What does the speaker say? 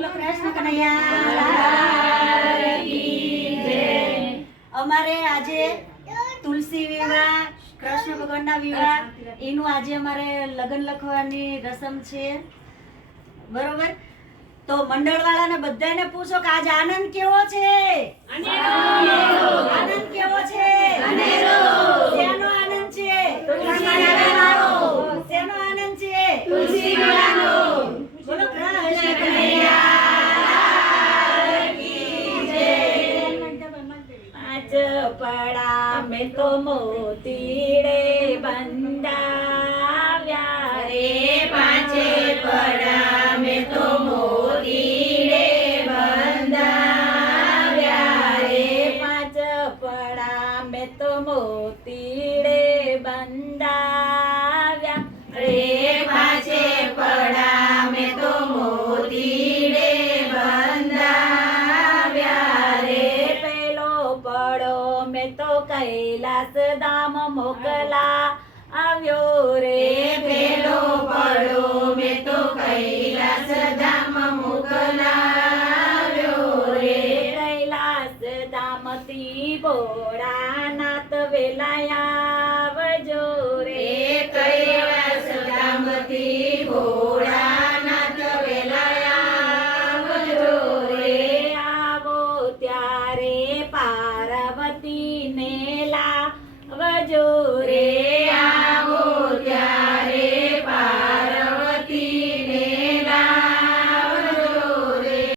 બોલો કૃષ્ણ કનૈયા કી જય। અમારે આજે તુલસી વિવાહ, કૃષ્ણ ભગવાનના વિવાહ એનું આજે અમારે લગ્ન લખવાની રસમ છે, બરોબર? તો મંડળવાળાને બધાને પૂછો કે આજ આનંદ કેવો છે? આનંદ કેવો છે? શેનો આનંદ છે? શેનો આનંદ છે? બોલો કૃષ્ણ કનૈયા કી જય। પાંચ પડા મેં તો મોતીડે બંધાવ્યા રે, પાંચે પડા મેં તો મોતીડે બંધાવ્યા રે, પાંચ પડા મેં તો મોતીડે બંધાવ્યા રે, પાંચે પડા મેં તો મોતીડે બંધાવ્યા રે, પેલો પડો મેં તો કૈલાસ ધામ મોકલા આવ્યો રે, પેલો પડો મેં તો કૈલાસ ધામ મોકલાવ્યો રે, કૈલાસ ધામથી ભોળાનાથ વેલાયા આવજો રે, કૈલાસ ધામથી ભોળાનાથ વેલાયા આવજો રે, આવો ત્યારે પાર્વતીને લાવજો રે,